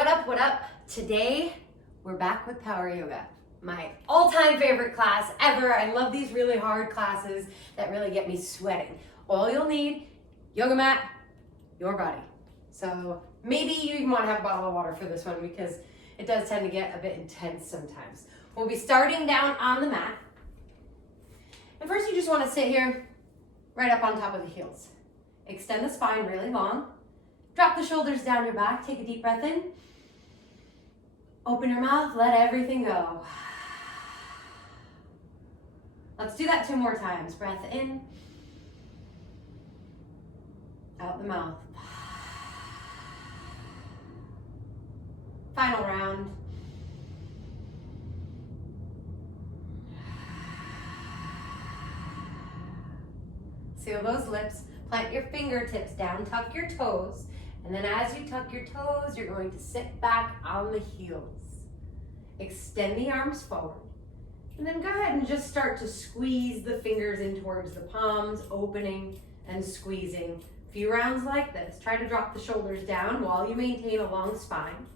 What up, what up? Today, we're back with power yoga. My all-time favorite class ever. I love these really hard classes that really get me sweating. All you'll need, yoga mat, your body. So maybe you even want to have a bottle of water for this one because it does tend to get a bit intense sometimes. We'll be starting down on the mat. And first you just want to sit here right up on top of the heels. Extend the spine really long. Drop the shoulders down your back. Take a deep breath in. Open your mouth. Let everything go. Let's do that 2 more times. Breath in. Out the mouth. Final round. Seal those lips. Plant your fingertips down. Tuck your toes. And then as you tuck your toes, you're going to sit back on the heels. Extend the arms forward. And then go ahead and just start to squeeze the fingers in towards the palms, opening and squeezing. A few rounds like this. Try to drop the shoulders down while you maintain a long spine.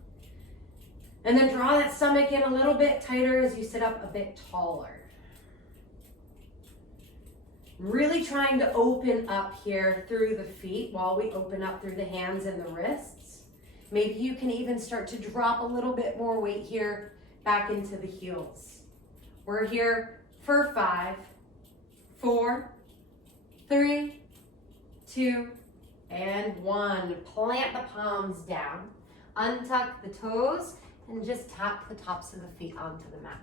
And then draw that stomach in a little bit tighter as you sit up a bit taller. Really trying to open up here through the feet while we open up through the hands and the wrists. Maybe you can even start to drop a little bit more weight here back into the heels. We're here for 5, 4, 3, 2, and 1. Plant the palms down. Untuck the toes and just tap the tops of the feet onto the mat.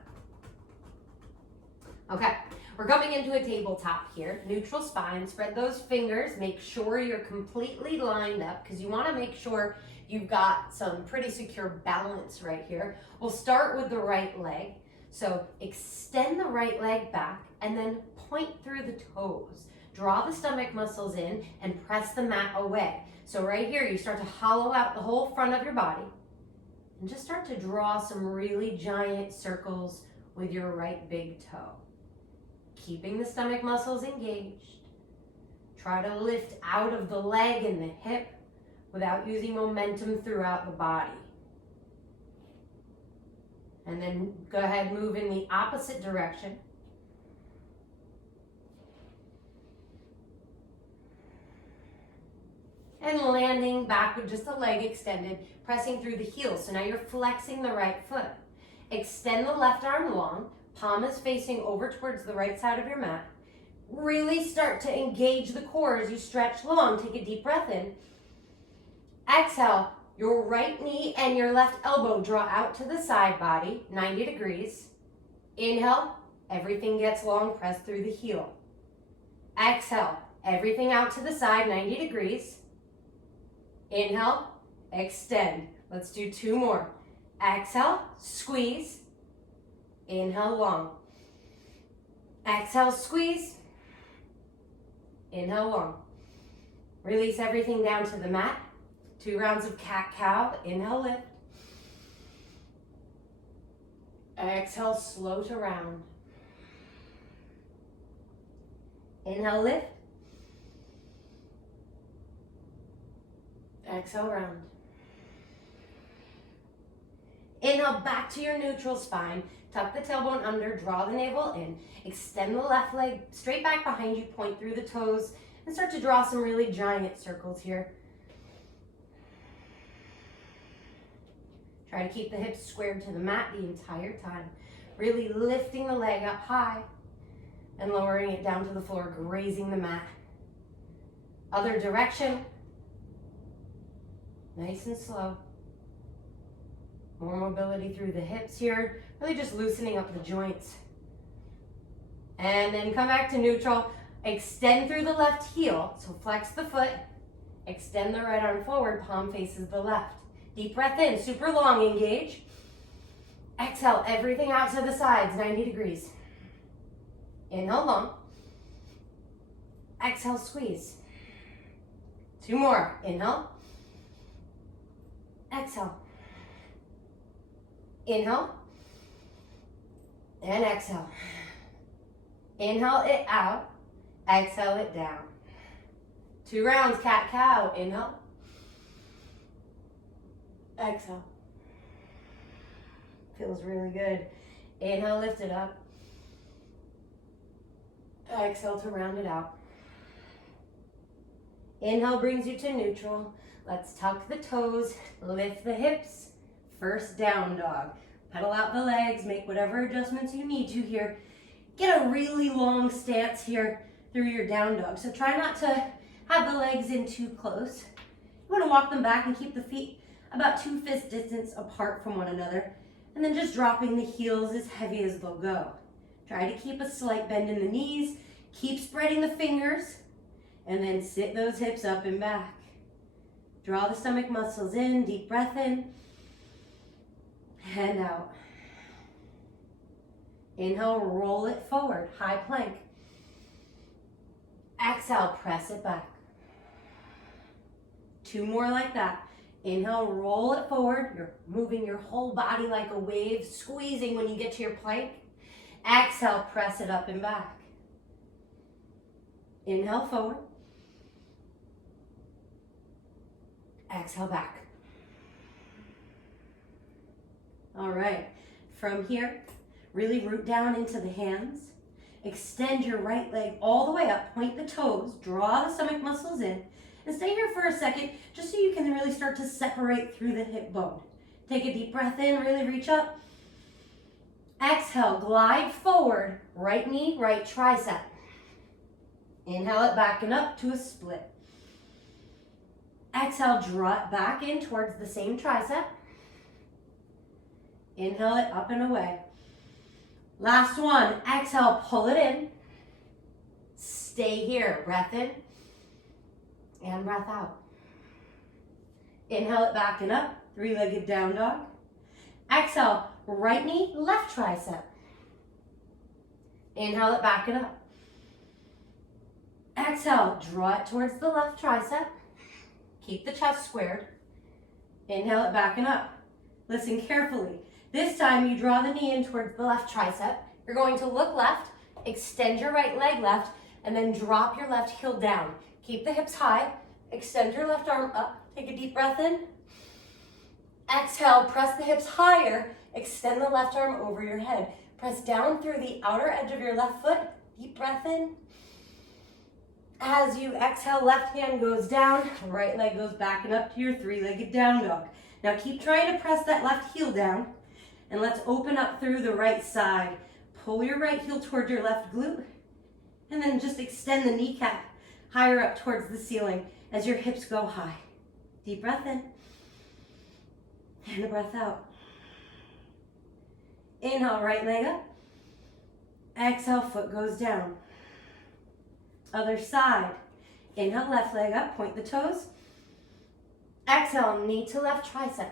Okay, we're coming into a tabletop here. Neutral spine, spread those fingers. Make sure you're completely lined up because you want to make sure you've got some pretty secure balance right here. We'll start with the right leg. So extend the right leg back and then point through the toes. Draw the stomach muscles in and press the mat away. So right here, you start to hollow out the whole front of your body and just start to draw some really giant circles with your right big toe. Keeping the stomach muscles engaged. Try to lift out of the leg and the hip without using momentum throughout the body. And then go ahead, move in the opposite direction. And landing back with just the leg extended, pressing through the heels. So now you're flexing the right foot. Extend the left arm long. Palm is facing over towards the right side of your mat. Really start to engage the core as you stretch long. Take a deep breath in. Exhale, your right knee and your left elbow draw out to the side body, 90 degrees. Inhale, everything gets long, press through the heel. Exhale, everything out to the side, 90 degrees. Inhale, extend. Let's do 2 more. Exhale, squeeze. Inhale, long. Exhale, squeeze. Inhale, long. Release everything down to the mat. 2 rounds of cat-cow. Inhale, lift. Exhale, slow to round. Inhale, lift. Exhale, round. Inhale, back to your neutral spine. Tuck the tailbone under, draw the navel in. Extend the left leg straight back behind you, point through the toes, and start to draw some really giant circles here. Try to keep the hips squared to the mat the entire time. Really lifting the leg up high and lowering it down to the floor, grazing the mat. Other direction. Nice and slow. More mobility through the hips here. Really just loosening up the joints. And then come back to neutral. Extend through the left heel. So flex the foot. Extend the right arm forward. Palm faces the left. Deep breath in. Super long. Engage. Exhale. Everything out to the sides. 90 degrees. Inhale long. Exhale. Squeeze. 2 more. Inhale. Exhale. Inhale. And exhale. Inhale it out. Exhale it down. 2 rounds, cat-cow. Inhale. Exhale. feels really good. Inhale, lift it up. Exhale to round it out. Inhale brings you to neutral. Let's tuck the toes, lift the hips. First down dog. Pedal out the legs, make whatever adjustments you need to here. Get a really long stance here through your down dog. So try not to have the legs in too close. You want to walk them back and keep the feet about 2 fist distance apart from one another. And then just dropping the heels as heavy as they'll go. Try to keep a slight bend in the knees. Keep spreading the fingers. And then sit those hips up and back. Draw the stomach muscles in, deep breath in. And out. Inhale, roll it forward, high plank. Exhale, press it back. 2 more like that. Inhale, roll it forward. You're moving your whole body like a wave, squeezing when you get to your plank. Exhale, press it up and back. Inhale, forward. Exhale, back. All right, from here, really root down into the hands. Extend your right leg all the way up, point the toes, draw the stomach muscles in, and stay here for a second just so you can really start to separate through the hip bone. Take a deep breath in, really reach up. Exhale, glide forward, right knee, right tricep. Inhale it back and up to a split. Exhale, draw it back in towards the same tricep. Inhale it up and away. Last one. Exhale, pull it in. Stay here. Breath in and breath out. Inhale it back and up. 3-legged down dog. Exhale, right knee, left tricep. Inhale it back and up. Exhale, draw it towards the left tricep. Keep the chest squared. Inhale it back and up. Listen carefully. This time you draw the knee in towards the left tricep. You're going to look left, extend your right leg left, and then drop your left heel down. Keep the hips high, extend your left arm up. Take a deep breath in. Exhale, press the hips higher, extend the left arm over your head. Press down through the outer edge of your left foot. Deep breath in. As you exhale, left hand goes down, right leg goes back and up to your 3-legged down dog. Now keep trying to press that left heel down. And let's open up through the right side. Pull your right heel toward your left glute. And then just extend the kneecap higher up towards the ceiling as your hips go high. Deep breath in. And a breath out. Inhale, right leg up. Exhale, foot goes down. Other side. Inhale, left leg up. Point the toes. Exhale, knee to left tricep.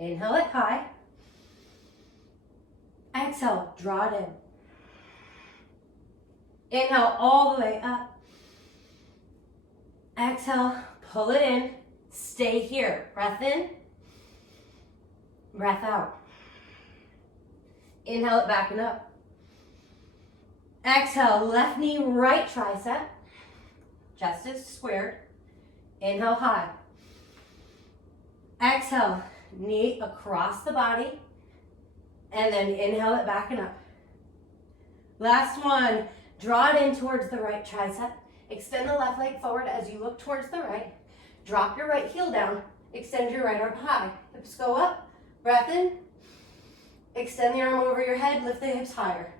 Inhale it high. Exhale, draw it in. Inhale all the way up. Exhale, pull it in. Stay here. Breath in. Breath out. Inhale it back and up. Exhale, left knee, right tricep. Chest is squared. Inhale high. Exhale. Knee across the body, and then inhale it back and up. Last one, draw it in towards the right tricep. Extend the left leg forward as you look towards the right. Drop your right heel down. Extend your right arm high. Hips go up. Breath in. Extend the arm over your head. Lift the hips higher.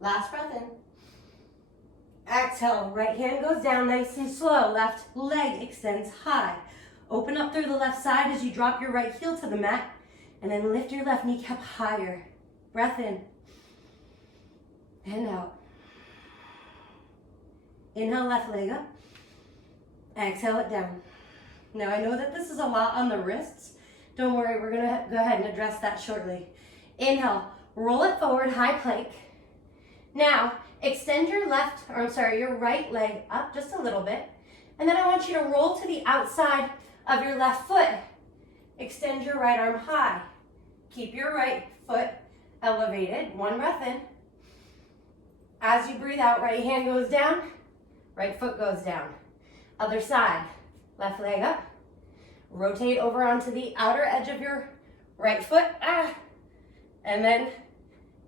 Last breath in. Exhale. Right hand goes down nice and slow. Left leg extends high. Open up through the left side as you drop your right heel to the mat. And then lift your left kneecap higher. Breath in. And out. Inhale, left leg up. Exhale it down. Now I know that this is a lot on the wrists. Don't worry, we're gonna go ahead and address that shortly. Inhale, roll it forward, high plank. Now, extend your your right leg up just a little bit. And then I want you to roll to the outside of your left foot. Extend your right arm high. Keep your right foot elevated. One breath in. As you breathe out, right hand goes down, right foot goes down. Other side, left leg up. Rotate over onto the outer edge of your Right foot, and then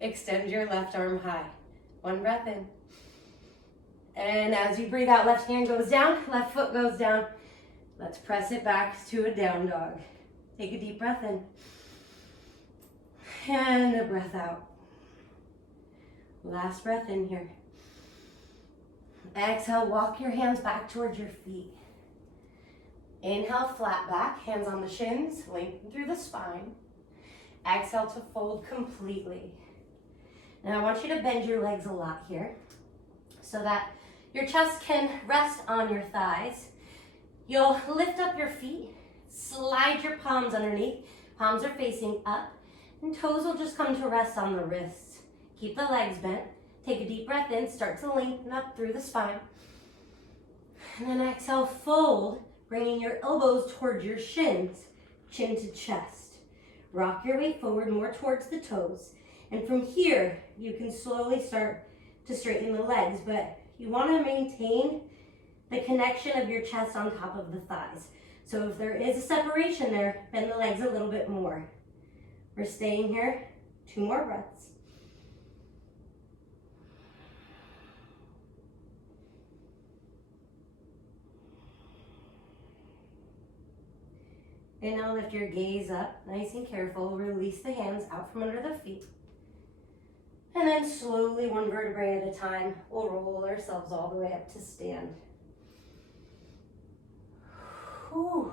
extend your left arm high. One breath in. And as you breathe out, left hand goes down, left foot goes down. Let's press it back to a down dog. Take a deep breath in. And a breath out. Last breath in here. Exhale, walk your hands back towards your feet. Inhale, flat back, hands on the shins, lengthen through the spine. Exhale to fold completely. Now I want you to bend your legs a lot here so that your chest can rest on your thighs. You'll lift up your feet, slide your palms underneath. Palms are facing up, and toes will just come to rest on the wrists. Keep the legs bent. Take a deep breath in, start to lengthen up through the spine. And then exhale, fold, bringing your elbows towards your shins, chin to chest. Rock your weight forward more towards the toes. And from here, you can slowly start to straighten the legs, but you want to maintain the connection of your chest on top of the thighs. So if there is a separation there, bend the legs a little bit more. We're staying here, 2 more breaths. And now lift your gaze up, nice and careful. Release the hands out from under the feet. And then slowly, one vertebrae at a time, we'll roll ourselves all the way up to stand. Whew.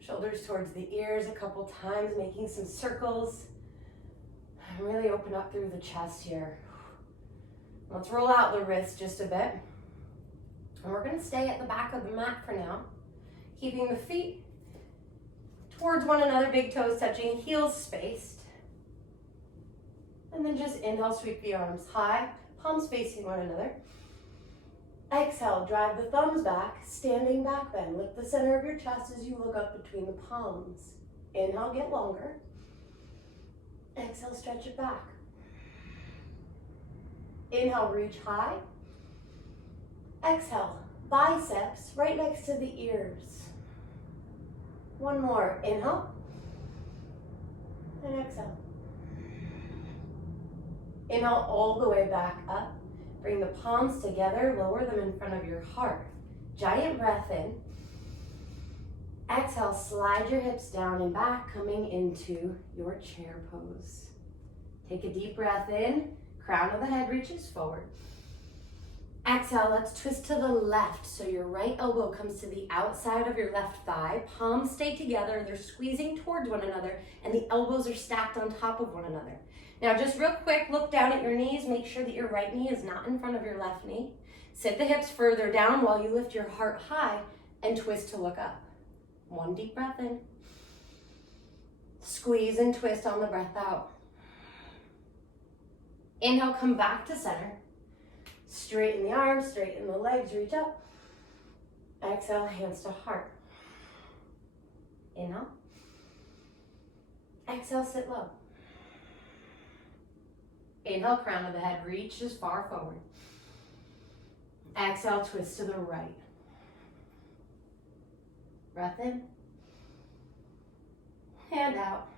Shoulders towards the ears a couple times, making some circles. And really open up through the chest here. Let's roll out the wrists just a bit. And we're going to stay at the back of the mat for now, keeping the feet towards one another, big toes touching, heels spaced. And then just inhale, sweep the arms high, palms facing one another. Exhale, drive the thumbs back, standing back bend. Lift the center of your chest as you look up between the palms. Inhale, get longer. Exhale, stretch it back. Inhale, reach high. Exhale, biceps right next to the ears. One more, inhale. And exhale. Inhale all the way back up. Bring the palms together, lower them in front of your heart. Giant breath in. Exhale, slide your hips down and back, coming into your chair pose. Take a deep breath in, crown of the head reaches forward. Exhale, let's twist to the left, so your right elbow comes to the outside of your left thigh. Palms stay together, they're squeezing towards one another, and the elbows are stacked on top of one another. Now just real quick, look down at your knees, make sure that your right knee is not in front of your left knee. Sit the hips further down while you lift your heart high and twist to look up. One deep breath in. Squeeze and twist on the breath out. Inhale, come back to center. Straighten the arms, straighten the legs, reach up. Exhale, hands to heart. Inhale. Exhale, sit low. Inhale, crown of the head reaches far forward. Exhale, twist to the right. Breath in. Hand out.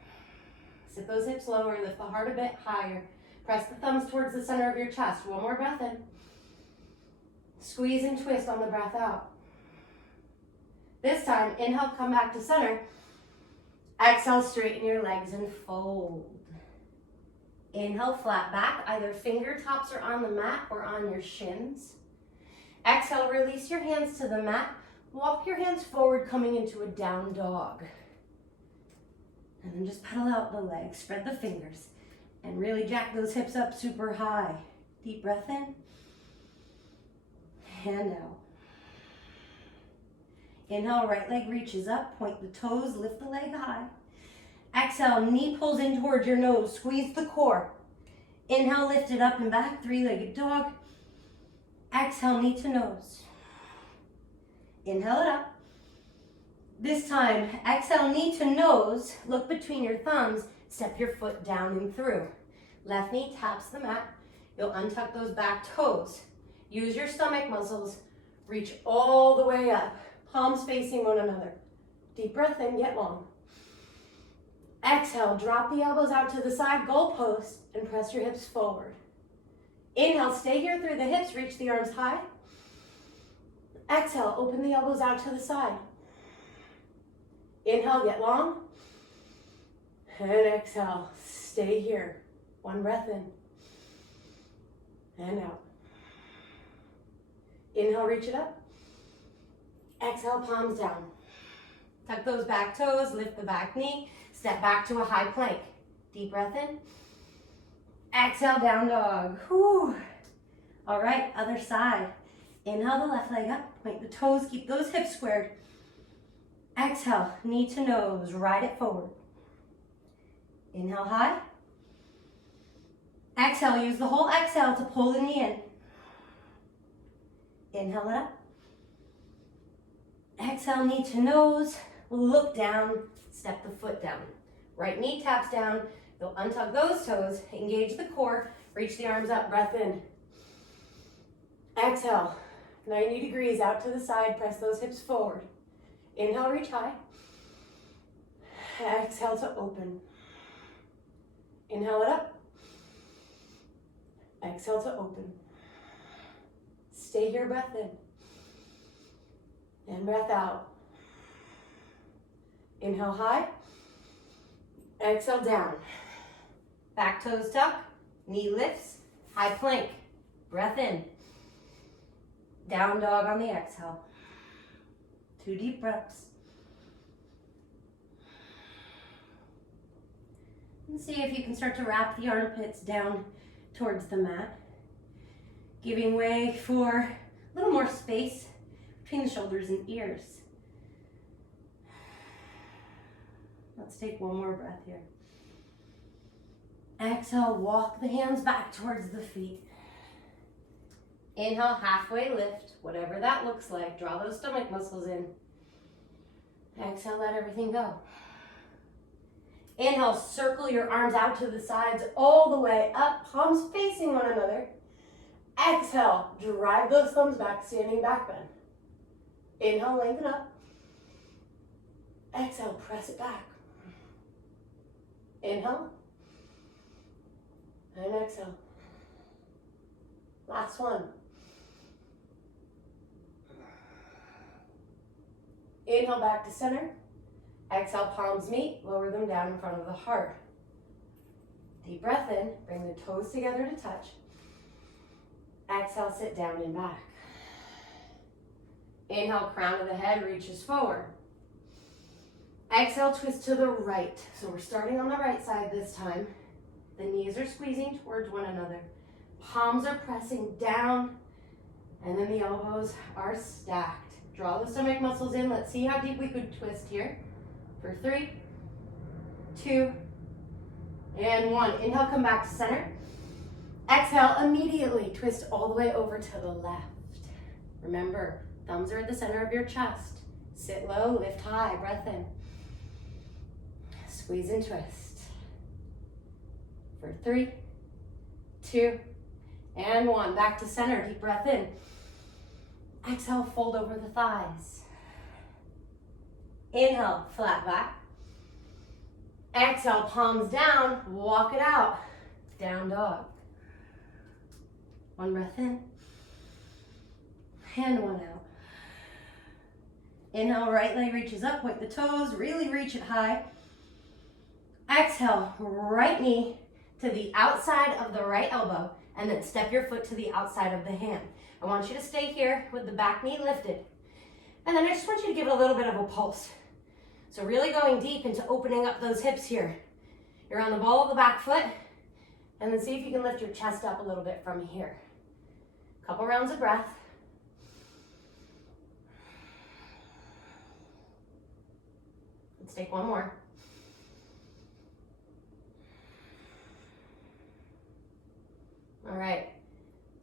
Sit those hips lower, lift the heart a bit higher. Press the thumbs towards the center of your chest. One more breath in. Squeeze and twist on the breath out. This time, inhale, come back to center. Exhale, straighten your legs and fold. Inhale, flat back, either fingertips are on the mat or on your shins. Exhale, release your hands to the mat. Walk your hands forward, coming into a down dog. And then just pedal out the legs, spread the fingers, and really jack those hips up super high. Deep breath in. Hand out. Inhale, right leg reaches up, point the toes, lift the leg high. Exhale, knee pulls in towards your nose, squeeze the core. Inhale, lift it up and back, three-legged dog. Exhale, knee to nose. Inhale it up. This time, exhale, knee to nose, look between your thumbs, step your foot down and through. Left knee taps the mat. You'll untuck those back toes. Use your stomach muscles. Reach all the way up. Palms facing one another. Deep breath in, get long. Exhale, drop the elbows out to the side, goalpost, and press your hips forward. Inhale, stay here through the hips, reach the arms high. Exhale, open the elbows out to the side. Inhale, get long. And exhale, stay here. One breath in. And out. Inhale, reach it up. Exhale, palms down. Tuck those back toes, lift the back knee, step back to a high plank. Deep breath in. Exhale, down dog. Whew. All right, other side. Inhale the left leg up, point the toes, keep those hips squared. Exhale, knee to nose, ride it forward. Inhale high. Exhale, use the whole exhale to pull the knee in. Inhale it up. Exhale, knee to nose, look down, step the foot down. Right knee taps down, you'll untug those toes, engage the core, reach the arms up, breath in. Exhale, 90 degrees out to the side, press those hips forward. Inhale, reach high. Exhale to open. Inhale it up. Exhale to open. Stay here, breath in. And breath out. Inhale high. Exhale down. Back toes tuck. Knee lifts. High plank. Breath in. Down dog on the exhale. 2 deep breaths. And see if you can start to wrap the armpits down towards the mat. Giving way for a little more space between the shoulders and ears. Let's take one more breath here. Exhale, walk the hands back towards the feet. Inhale, halfway lift, whatever that looks like. Draw those stomach muscles in. Exhale, let everything go. Inhale, circle your arms out to the sides all the way up, palms facing one another. Exhale, drive those thumbs back, standing back bend. Inhale, lengthen up. Exhale, press it back. Inhale. And exhale. Last one. Inhale back to center. Exhale, palms meet, lower them down in front of the heart. Deep breath in, bring the toes together to touch. Exhale, sit down and back. Inhale, crown of the head reaches forward. Exhale, twist to the right. So we're starting on the right side this time. The knees are squeezing towards one another. Palms are pressing down, and then the elbows are stacked. Draw the stomach muscles in. Let's see how deep we could twist here. For 3, 2, and 1. Inhale, come back to center. Exhale, immediately twist all the way over to the left. Remember, thumbs are at the center of your chest. Sit low, lift high, breath in. Squeeze and twist. For 3, 2, and 1. Back to center, deep breath in. Exhale, fold over the thighs. Inhale, flat back. Exhale, palms down, walk it out. Down dog. 1 breath in. And 1 out. Inhale, right leg reaches up, point the toes, really reach it high. Exhale, right knee to the outside of the right elbow, and then step your foot to the outside of the hand. I want you to stay here with the back knee lifted. And then I just want you to give it a little bit of a pulse. So really going deep into opening up those hips here. You're on the ball of the back foot, and then see if you can lift your chest up a little bit from here. Couple rounds of breath. Let's take one more. All right,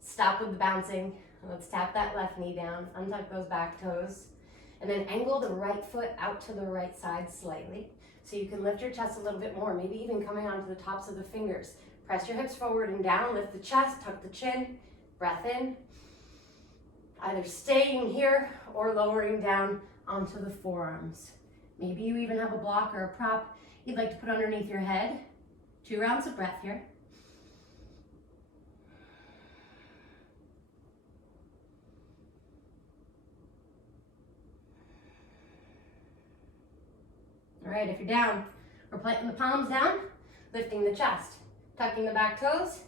stop with the bouncing. Let's tap that left knee down, untuck those back toes, and then angle the right foot out to the right side slightly so you can lift your chest a little bit more, maybe even coming onto the tops of the fingers. Press your hips forward and down, lift the chest, tuck the chin, breath in. Either staying here or lowering down onto the forearms. Maybe you even have a block or a prop you'd like to put underneath your head. 2 rounds of breath here. All right, if you're down, we're planting the palms down, lifting the chest, tucking the back toes,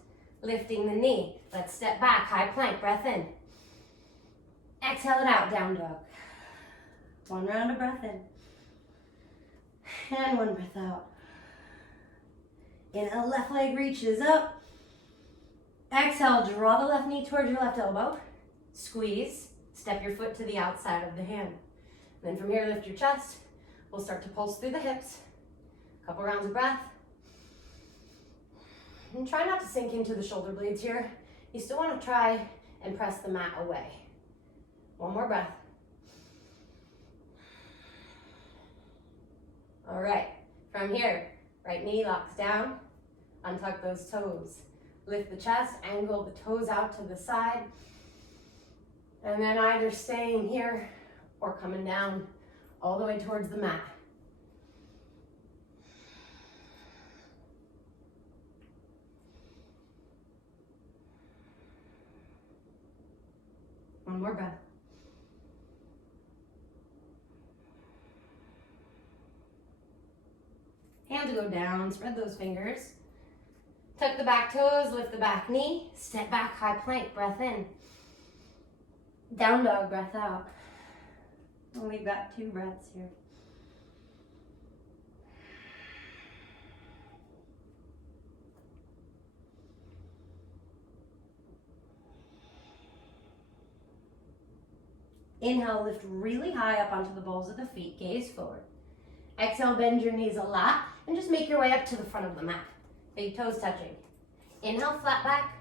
lifting the knee. Let's step back, high plank, breath in. Exhale it out, down dog. 1 round of breath in. And 1 breath out. Inhale, left leg reaches up. Exhale, draw the left knee towards your left elbow. Squeeze, step your foot to the outside of the hand. And then from here, lift your chest. We'll start to pulse through the hips. A couple rounds of breath. And try not to sink into the shoulder blades here. You still want to try and press the mat away. 1 more breath. All right, from here, right knee locks down, untuck those toes. Lift the chest, angle the toes out to the side, and then either staying here or coming down all the way towards the mat. One more breath. Hands go down, spread those fingers. Tuck the back toes, lift the back knee, step back, high plank, breath in. Down dog, breath out. And we've got 2 breaths here. Inhale, lift really high up onto the balls of the feet, gaze forward. Exhale, bend your knees a lot, and just make your way up to the front of the mat. Big toes touching. Inhale, flat back.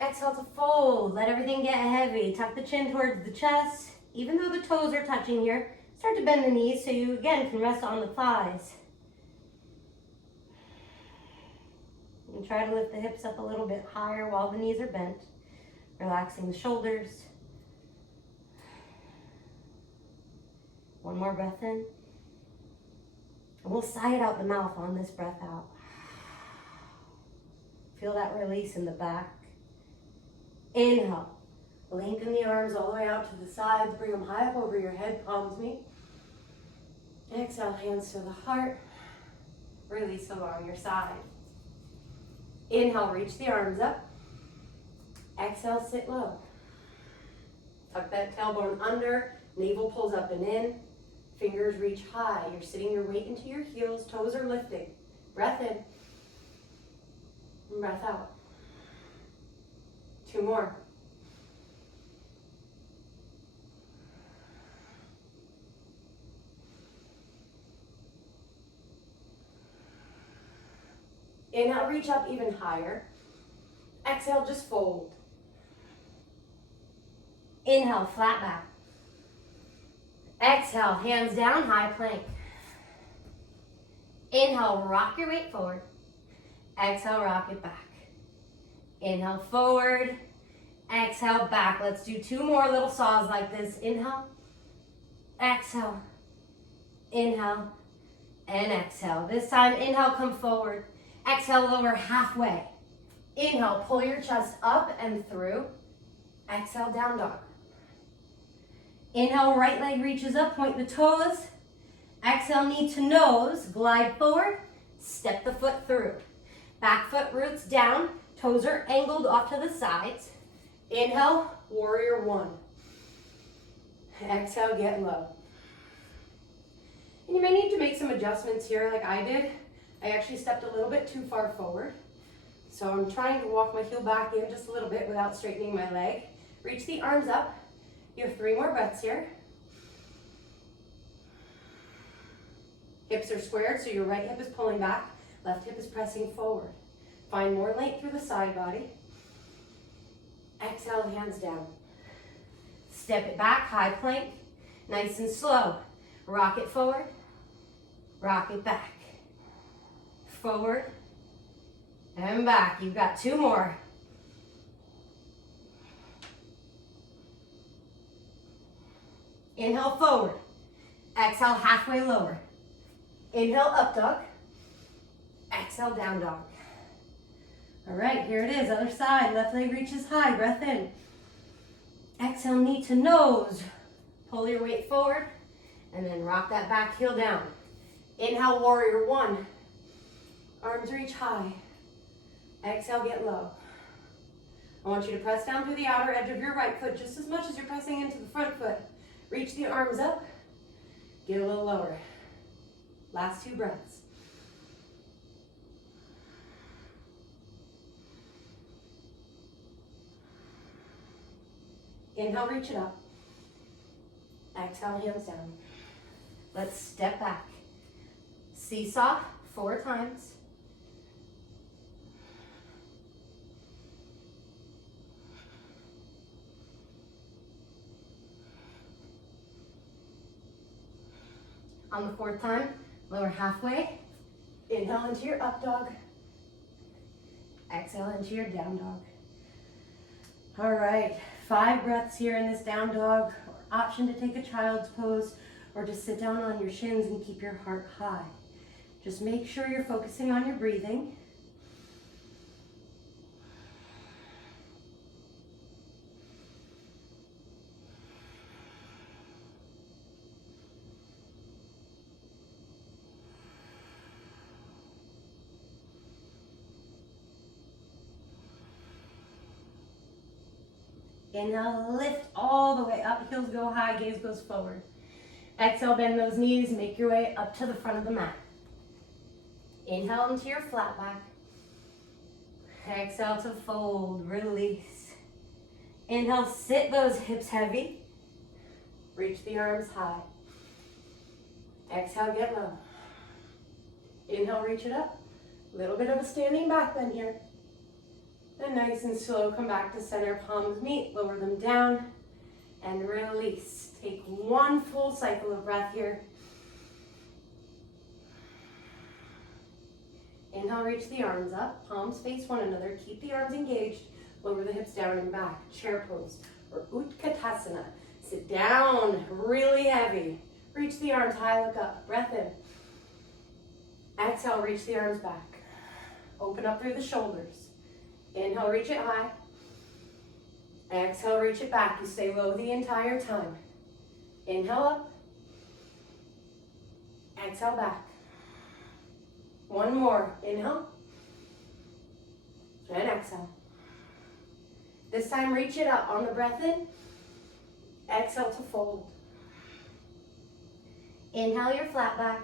Exhale to fold. Let everything get heavy. Tuck the chin towards the chest. Even though the toes are touching here, start to bend the knees so you, again, can rest on the thighs. And try to lift the hips up a little bit higher while the knees are bent. Relaxing the shoulders. 1 more breath in. And we'll sigh it out the mouth on this breath out. Feel that release in the back. Inhale. Lengthen the arms all the way out to the sides. Bring them high up over your head, palms meet. Exhale, hands to the heart. Release along your side. Inhale, reach the arms up. Exhale, sit low. Tuck that tailbone under. Navel pulls up and in. Fingers reach high. You're sitting your weight into your heels. Toes are lifting. Breath in. And breath out. 2 more. Inhale, reach up even higher. Exhale, just fold. Inhale, flat back. Exhale, hands down, high plank. Inhale, rock your weight forward. Exhale, rock it back. Inhale, forward. Exhale, back. Let's do 2 more little saws like this. Inhale. Exhale. Inhale. And exhale. This time, inhale, come forward. Exhale, lower halfway. Inhale, pull your chest up and through. Exhale, down dog. Inhale, right leg reaches up, point the toes. Exhale, knee to nose, glide forward, step the foot through. Back foot roots down, toes are angled off to the sides. Inhale, warrior 1. Exhale, get low. And you may need to make some adjustments here like I did. I actually stepped a little bit too far forward. So I'm trying to walk my heel back in just a little bit without straightening my leg. Reach the arms up. You have 3 more breaths here. Hips are squared, so your right hip is pulling back. Left hip is pressing forward. Find more length through the side body. Exhale, hands down. Step it back, high plank. Nice and slow. Rock it forward. Rock it back. Forward. And back. You've got 2 more. Inhale, forward. Exhale, halfway lower. Inhale, up dog. Exhale, down dog. All right, here it is, other side. Left leg reaches high, breath in. Exhale, knee to nose. Pull your weight forward, and then rock that back heel down. Inhale, warrior one. Arms reach high. Exhale, get low. I want you to press down through the outer edge of your right foot just as much as you're pressing into the front foot. Reach the arms up. Get a little lower. Last 2 breaths. Inhale, reach it up. Exhale, hands down. Let's step back. Seesaw 4 times. On the 4th time, lower halfway. Inhale into your up dog. Exhale into your down dog. All right, 5 breaths here in this down dog. Option to take a child's pose or just sit down on your shins and keep your heart high. Just make sure you're focusing on your breathing. Inhale, lift all the way up, heels go high, gaze goes forward. Exhale, bend those knees, make your way up to the front of the mat. Inhale into your flat back. Exhale to fold, release. Inhale, sit those hips heavy. Reach the arms high. Exhale, get low. Inhale, reach it up. A little bit of a standing back bend here. And nice and slow, come back to center, palms meet, lower them down, and release. Take 1 full cycle of breath here. Inhale, reach the arms up, palms face one another, keep the arms engaged, lower the hips down and back, chair pose, or Utkatasana. Sit down, really heavy. Reach the arms high, look up, breath in. Exhale, reach the arms back. Open up through the shoulders. Inhale, reach it high. Exhale, reach it back. You stay low the entire time. Inhale up. Exhale back. 1 more. Inhale. And exhale. This time, reach it up on the breath in. Exhale to fold. Inhale your flat back.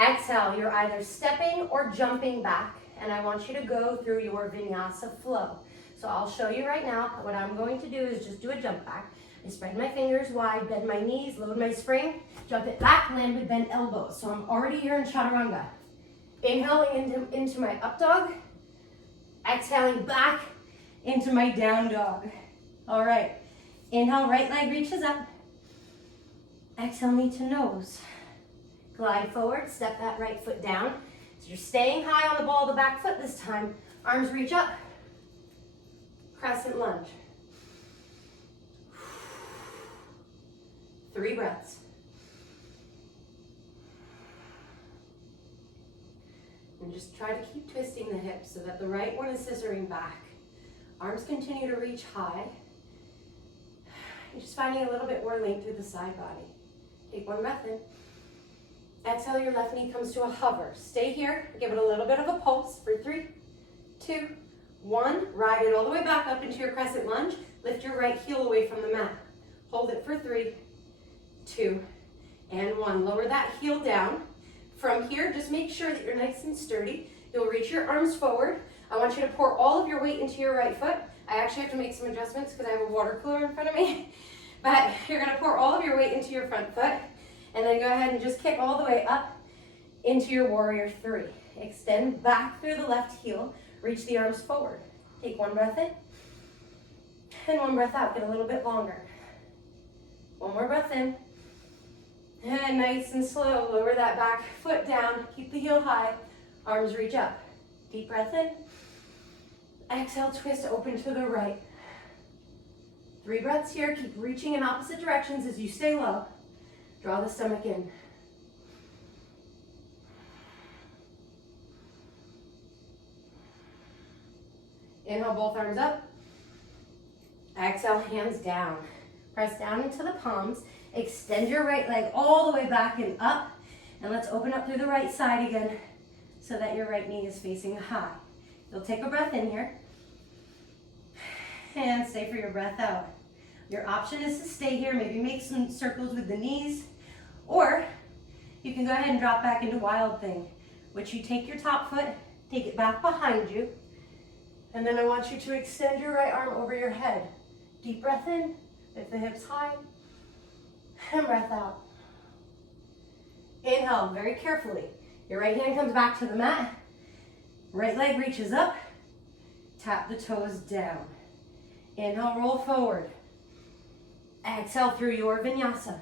Exhale, you're either stepping or jumping back. And I want you to go through your Vinyasa Flow. So I'll show you right now. What I'm going to do is just do a jump back. I spread my fingers wide, bend my knees, load my spring, jump it back, land with bent elbows. So I'm already here in Chaturanga. Inhaling into my up dog. Exhaling back into my down dog. All right. Inhale, right leg reaches up. Exhale, knee to nose. Glide forward, step that right foot down. So you're staying high on the ball of the back foot this time. Arms reach up. Crescent lunge. 3 breaths. And just try to keep twisting the hips so that the right one is scissoring back. Arms continue to reach high. You're just finding a little bit more length through the side body. Take 1 breath in. Exhale, your left knee comes to a hover. Stay here, give it a little bit of a pulse for 3, 2, 1. Ride it all the way back up into your crescent lunge. Lift your right heel away from the mat. Hold it for 3, 2, and 1. Lower that heel down. From here, just make sure that you're nice and sturdy. You'll reach your arms forward. I want you to pour all of your weight into your right foot. I actually have to make some adjustments because I have a water cooler in front of me. But you're gonna pour all of your weight into your front foot. And then go ahead and just kick all the way up into your warrior 3. Extend back through the left heel. Reach the arms forward. Take 1 breath in. And 1 breath out. Get a little bit longer. 1 more breath in. And nice and slow. Lower that back foot down. Keep the heel high. Arms reach up. Deep breath in. Exhale, twist, open to the right. 3 breaths here. Keep reaching in opposite directions as you stay low. Draw the stomach in. Inhale, both arms up. Exhale, hands down. Press down into the palms. Extend your right leg all the way back and up. And let's open up through the right side again so that your right knee is facing high. You'll take a breath in here. And stay for your breath out. Your option is to stay here, maybe make some circles with the knees, or you can go ahead and drop back into Wild Thing, which you take your top foot, take it back behind you, and then I want you to extend your right arm over your head. Deep breath in, lift the hips high, and breath out. Inhale, very carefully. Your right hand comes back to the mat, right leg reaches up, tap the toes down. Inhale, roll forward. Exhale through your vinyasa.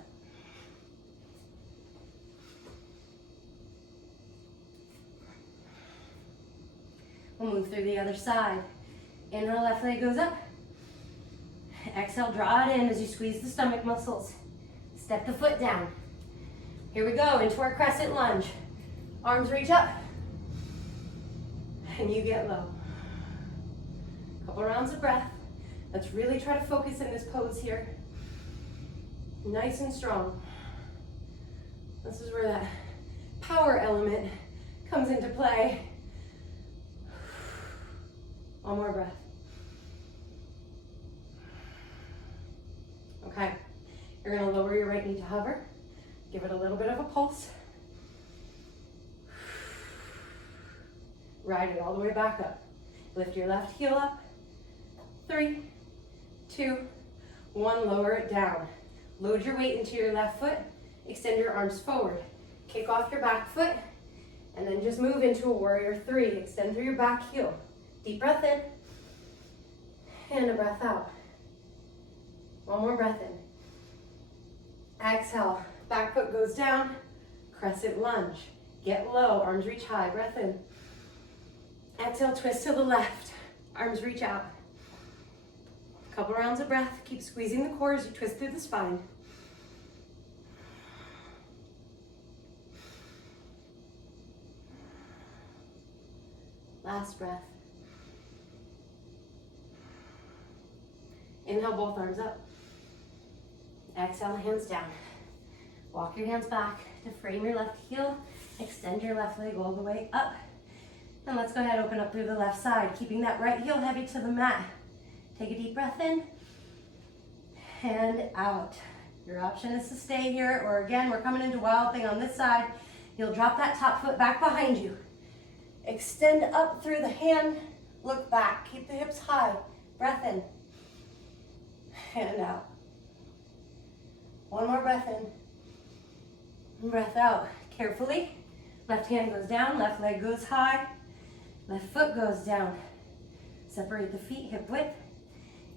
We'll move through the other side. Inhale, left leg goes up. Exhale, draw it in as you squeeze the stomach muscles. Step the foot down. Here we go, into our crescent lunge. Arms reach up. And you get low. Couple rounds of breath. Let's really try to focus in this pose here. Nice and strong. This is where that power element comes into play. One more breath. Okay, you're gonna lower your right knee to hover. Give it a little bit of a pulse. Ride it all the way back up. Lift your left heel up. 3, 2, 1, lower it down. Load your weight into your left foot. Extend your arms forward. Kick off your back foot. And then just move into a warrior 3. Extend through your back heel. Deep breath in. And a breath out. One more breath in. Exhale. Back foot goes down. Crescent lunge. Get low. Arms reach high. Breath in. Exhale, twist to the left. Arms reach out. Couple rounds of breath. Keep squeezing the core as you twist through the spine. Last breath. Inhale, both arms up. Exhale, hands down. Walk your hands back to frame your left heel. Extend your left leg all the way up. And let's go ahead and open up through the left side, keeping that right heel heavy to the mat. Take a deep breath in and out. Your option is to stay here, or again, we're coming into Wild Thing on this side. You'll drop that top foot back behind you. Extend up through the hand, look back. Keep the hips high. Breath in and out. One more breath in. Breath out. Carefully. Left hand goes down, left leg goes high, left foot goes down. Separate the feet, hip width.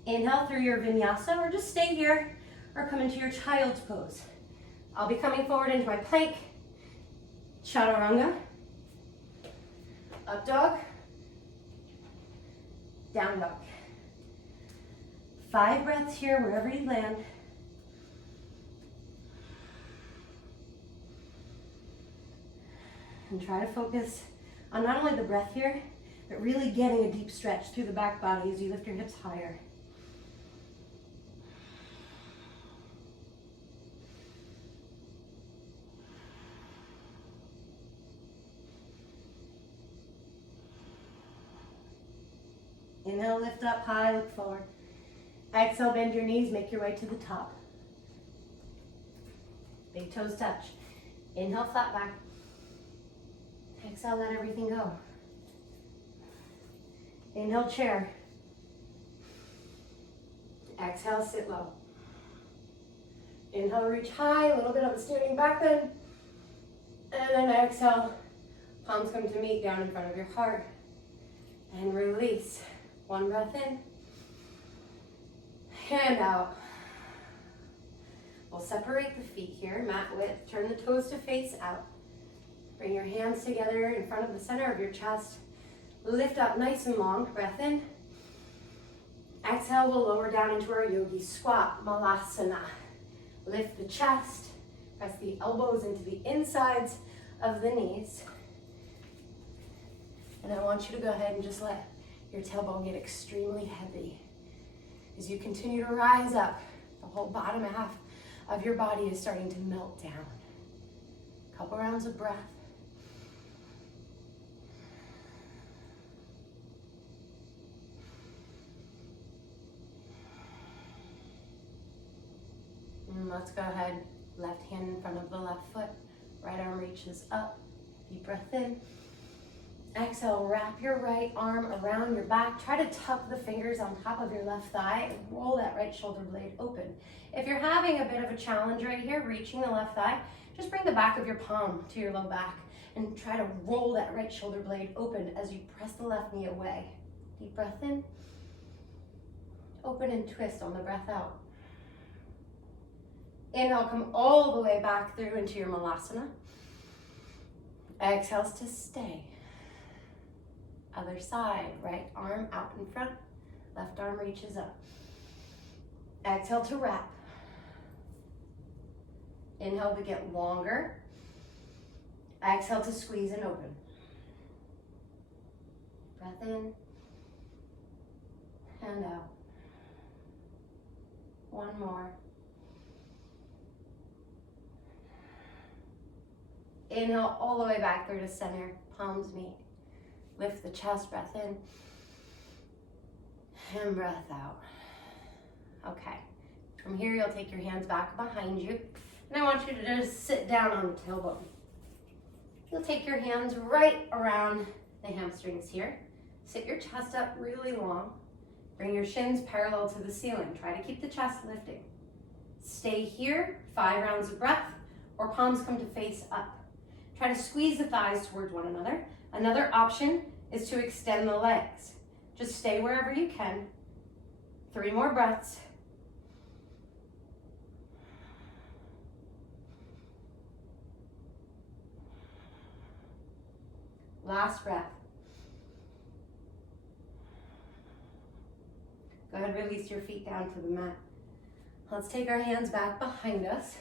Inhale through your vinyasa, or just stay here, or come into your child's pose. I'll be coming forward into my plank, chaturanga, up dog, down dog. 5 breaths here, wherever you land. And try to focus on not only the breath here, but really getting a deep stretch through the back body as you lift your hips higher. Inhale, lift up high, look forward. Exhale, bend your knees, make your way to the top. Big toes touch. Inhale, flat back. Exhale, let everything go. Inhale, chair. Exhale, sit low. Inhale, reach high, a little bit of a standing back bend. And then exhale, palms come to meet down in front of your heart. And release. One breath in. And out. We'll separate the feet here, mat width. Turn the toes to face out. Bring your hands together in front of the center of your chest. Lift up nice and long. Breath in. Exhale, we'll lower down into our Yogi Squat, Malasana. Lift the chest. Press the elbows into the insides of the knees. And I want you to go ahead and just let your tailbone get extremely heavy. As you continue to rise up, the whole bottom half of your body is starting to melt down. Couple rounds of breath. And let's go ahead, left hand in front of the left foot, right arm reaches up, deep breath in. Exhale, wrap your right arm around your back. Try to tuck the fingers on top of your left thigh and roll that right shoulder blade open. If you're having a bit of a challenge right here, reaching the left thigh, just bring the back of your palm to your low back and try to roll that right shoulder blade open as you press the left knee away. Deep breath in. Open and twist on the breath out. Inhale, come all the way back through into your Malasana. Exhale to stay. Other side, right arm out in front, left arm reaches up. Exhale to wrap. Inhale to get longer. Exhale to squeeze and open. Breath in and out. One more. Inhale all the way back through to center, palms meet. Lift the chest, breath in, and breath out. Okay, from here you'll take your hands back behind you, and I want you to just sit down on the tailbone. You'll take your hands right around the hamstrings here. Sit your chest up really long. Bring your shins parallel to the ceiling. Try to keep the chest lifting. Stay here, 5 rounds of breath, or palms come to face up. Try to squeeze the thighs towards one another. Another option is to extend the legs. Just stay wherever you can. 3 more breaths. Last breath. Go ahead, release your feet down to the mat. Let's take our hands back behind us.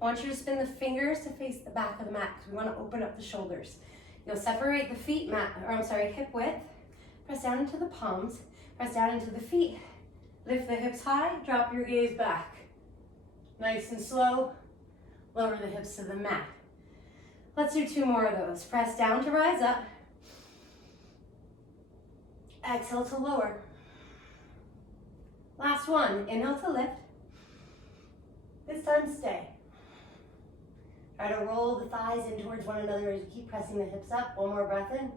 I want you to spin the fingers to face the back of the mat because we want to open up the shoulders. You'll separate the hip width. Press down into the palms. Press down into the feet. Lift the hips high. Drop your gaze back. Nice and slow. Lower the hips to the mat. Let's do 2 more of those. Press down to rise up. Exhale to lower. Last one. Inhale to lift. This time stay. Try to roll the thighs in towards one another as you keep pressing the hips up. 1 more breath in.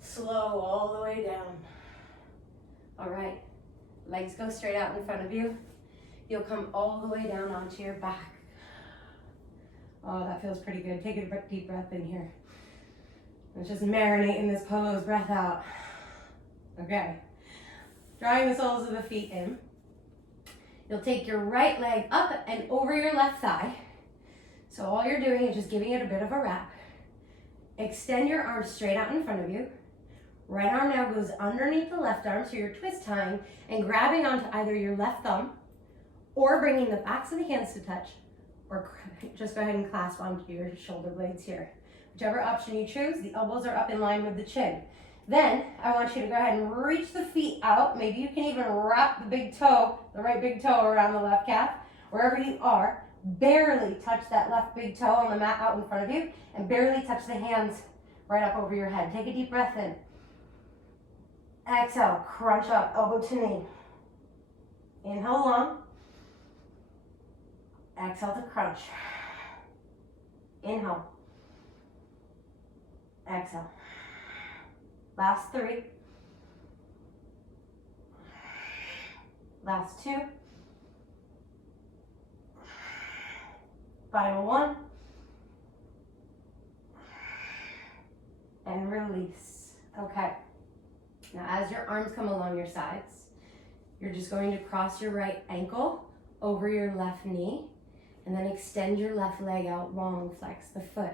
Slow all the way down. All right, legs go straight out in front of you. You'll come all the way down onto your back. Oh, that feels pretty good. Take a deep breath in here. Let's just marinate in this pose, breath out. Okay, drawing the soles of the feet in. You'll take your right leg up and over your left thigh. So all you're doing is just giving it a bit of a wrap. Extend your arms straight out in front of you. Right arm now goes underneath the left arm, so you're twist tying and grabbing onto either your left thumb or bringing the backs of the hands to touch, or just go ahead and clasp onto your shoulder blades here. Whichever option you choose, the elbows are up in line with the chin. Then I want you to go ahead and reach the feet out. Maybe you can even wrap the big toe, the right big toe around the left calf, wherever you are. Barely touch that left big toe on the mat out in front of you, and barely touch the hands right up over your head. Take a deep breath in. Exhale, crunch up, elbow to knee. Inhale long. Exhale to crunch. Inhale. Exhale. Last 3. Last 2. Final 1. And release. Okay. Now as your arms come along your sides, you're just going to cross your right ankle over your left knee and then extend your left leg out long, flex the foot.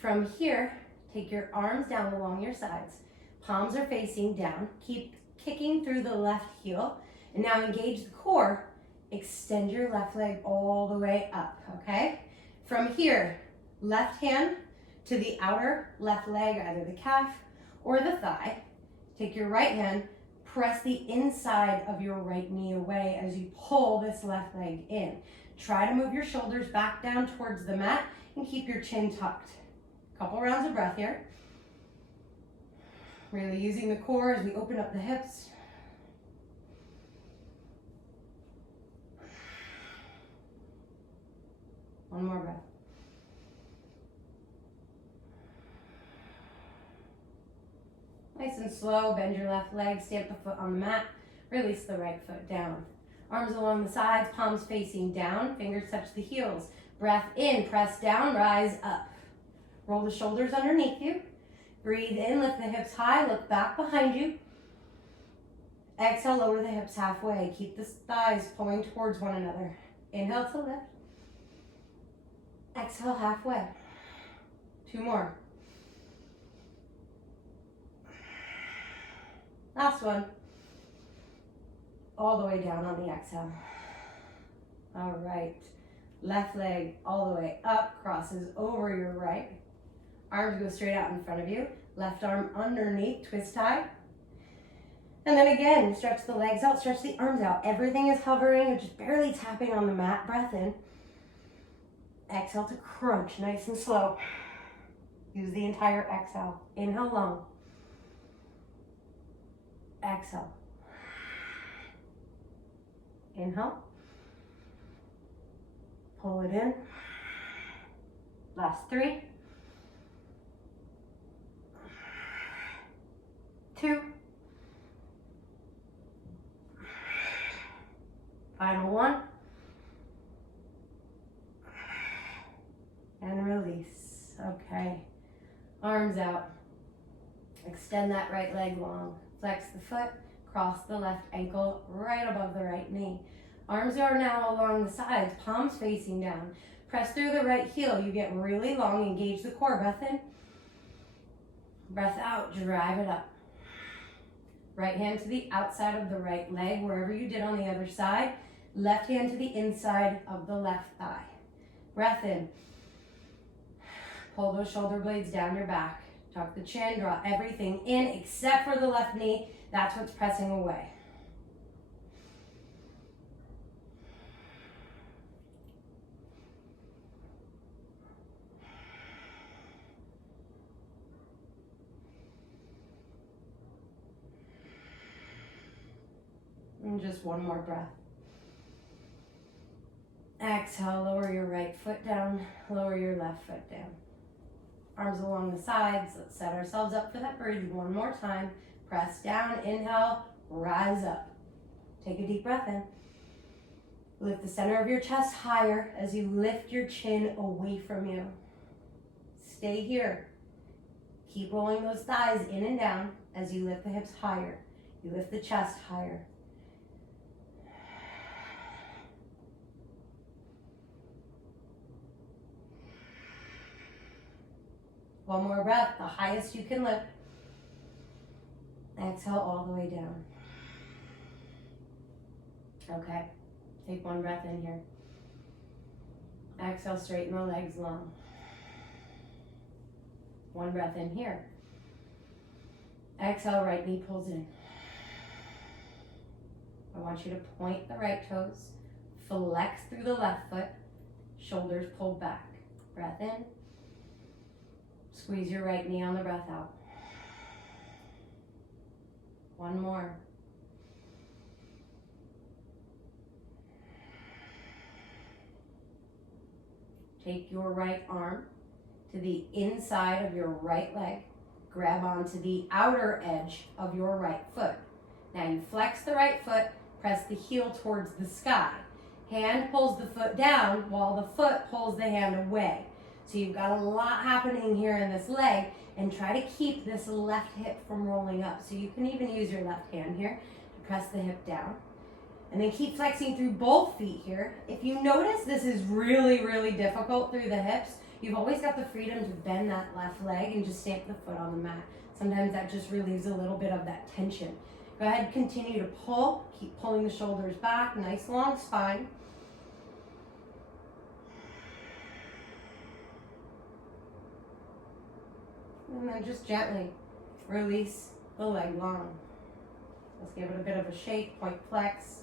From here, take your arms down along your sides. Palms are facing down. Keep kicking through the left heel. And now engage the core. Extend your left leg all the way up, okay? From here, left hand to the outer left leg, either the calf or the thigh. Take your right hand, press the inside of your right knee away as you pull this left leg in. Try to move your shoulders back down towards the mat and keep your chin tucked. Couple rounds of breath here. Really using the core as we open up the hips. One more breath. Nice and slow, bend your left leg, stamp the foot on the mat, release the right foot down. Arms along the sides, palms facing down, fingers touch the heels. Breath in, press down, rise up. Roll the shoulders underneath you. Breathe in, lift the hips high, look back behind you. Exhale, lower the hips halfway. Keep the thighs pulling towards one another. Inhale to lift. Exhale halfway. 2 more. Last one. All the way down on the exhale. All right. Left leg all the way up, crosses over your right. Arms go straight out in front of you. Left arm underneath, twist tie. And then again, stretch the legs out, stretch the arms out. Everything is hovering, or just barely tapping on the mat. Breath in. Exhale to crunch, nice and slow. Use the entire exhale. Inhale long. Exhale. Inhale. Pull it in. Last 3. 2. Final 1. And release. Okay. Arms out. Extend that right leg long. Flex the foot. Cross the left ankle right above the right knee. Arms are now along the sides, palms facing down. Press through the right heel. You get really long. Engage the core. Breath in. Breath out. Drive it up. Right hand to the outside of the right leg, wherever you did on the other side. Left hand to the inside of the left thigh. Breath in. Pull those shoulder blades down your back. Tuck the chin, draw everything in except for the left knee. That's what's pressing away. And just one more breath. Exhale, lower your right foot down, lower your left foot down. Arms along the sides. Let's set ourselves up for that bridge one more time. Press down, inhale, rise up. Take a deep breath in. Lift the center of your chest higher as you lift your chin away from you. Stay here. Keep rolling those thighs in and down as you lift the hips higher. You lift the chest higher. One more breath, the highest you can lift. Exhale all the way down. Okay, take one breath in here. Exhale, straighten the legs long. One breath in here. Exhale, right knee pulls in. I want you to point the right toes, flex through the left foot, shoulders pulled back. Breath in. Squeeze your right knee on the breath out. One more. Take your right arm to the inside of your right leg. Grab onto the outer edge of your right foot. Now you flex the right foot, press the heel towards the sky. Hand pulls the foot down while the foot pulls the hand away. So you've got a lot happening here in this leg, and try to keep this left hip from rolling up. So you can even use your left hand here to press the hip down. And then keep flexing through both feet here. If you notice this is really, really difficult through the hips, you've always got the freedom to bend that left leg and just stamp the foot on the mat. Sometimes that just relieves a little bit of that tension. Go ahead, continue to pull. Keep pulling the shoulders back, nice long spine. And then just gently release the leg long. Let's give it a bit of a shake, point flex.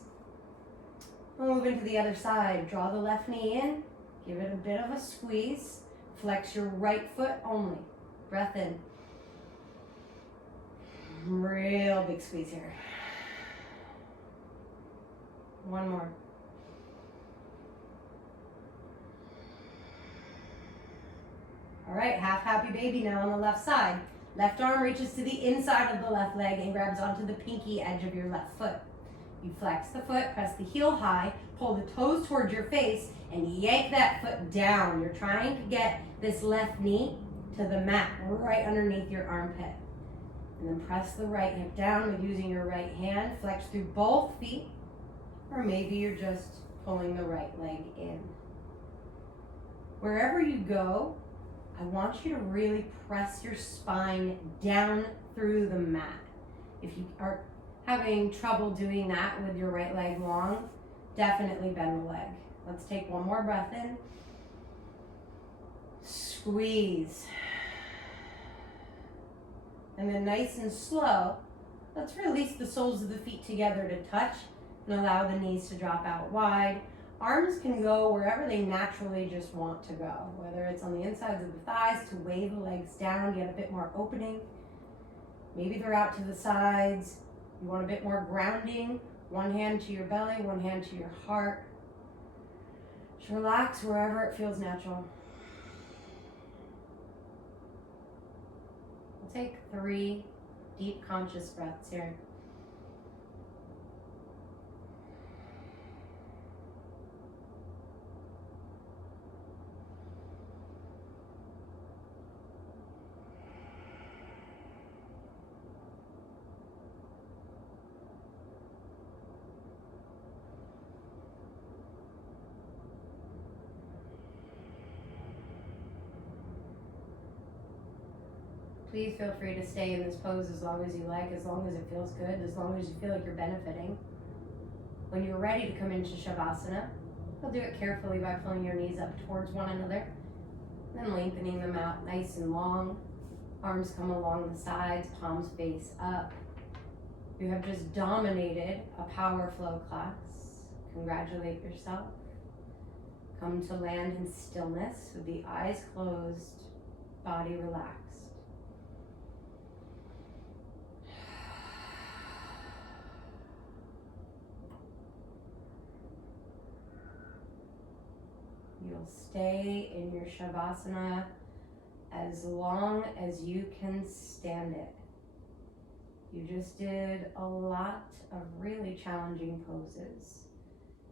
We'll move into the other side. Draw the left knee in, give it a bit of a squeeze. Flex your right foot only. Breath in. Real big squeeze here. One more. All right, half happy baby now on the left side. Left arm reaches to the inside of the left leg and grabs onto the pinky edge of your left foot. You flex the foot, press the heel high, pull the toes towards your face, and yank that foot down. You're trying to get this left knee to the mat right underneath your armpit. And then press the right hip down with using your right hand. Flex through both feet, or maybe you're just pulling the right leg in. Wherever you go, I want you to really press your spine down through the mat. If you are having trouble doing that with your right leg long, definitely bend the leg. Let's take one more breath in. Squeeze. And then nice and slow, let's release the soles of the feet together to touch and allow the knees to drop out wide. Arms can go wherever they naturally just want to go, whether it's on the insides of the thighs to weigh the legs down, get a bit more opening. Maybe they're out to the sides. You want a bit more grounding. One hand to your belly, one hand to your heart. Just relax wherever it feels natural. We'll take 3 deep conscious breaths here. Please feel free to stay in this pose as long as you like, as long as it feels good, as long as you feel like you're benefiting. When you're ready to come into Shavasana, you'll do it carefully by pulling your knees up towards one another, then lengthening them out nice and long. Arms come along the sides, palms face up. You have just dominated a power flow class. Congratulate yourself. Come to land in stillness with the eyes closed, body relaxed. You'll stay in your Shavasana as long as you can stand it. You just did a lot of really challenging poses.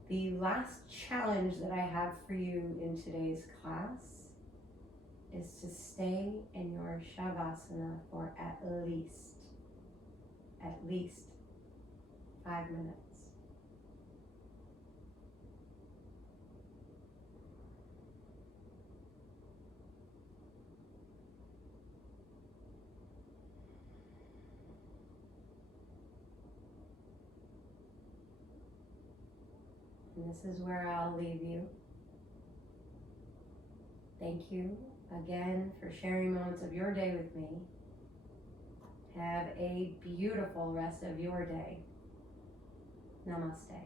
The last challenge that I have for you in today's class is to stay in your Shavasana for at least 5 minutes. And this is where I'll leave you. Thank you again for sharing moments of your day with me. Have a beautiful rest of your day. Namaste.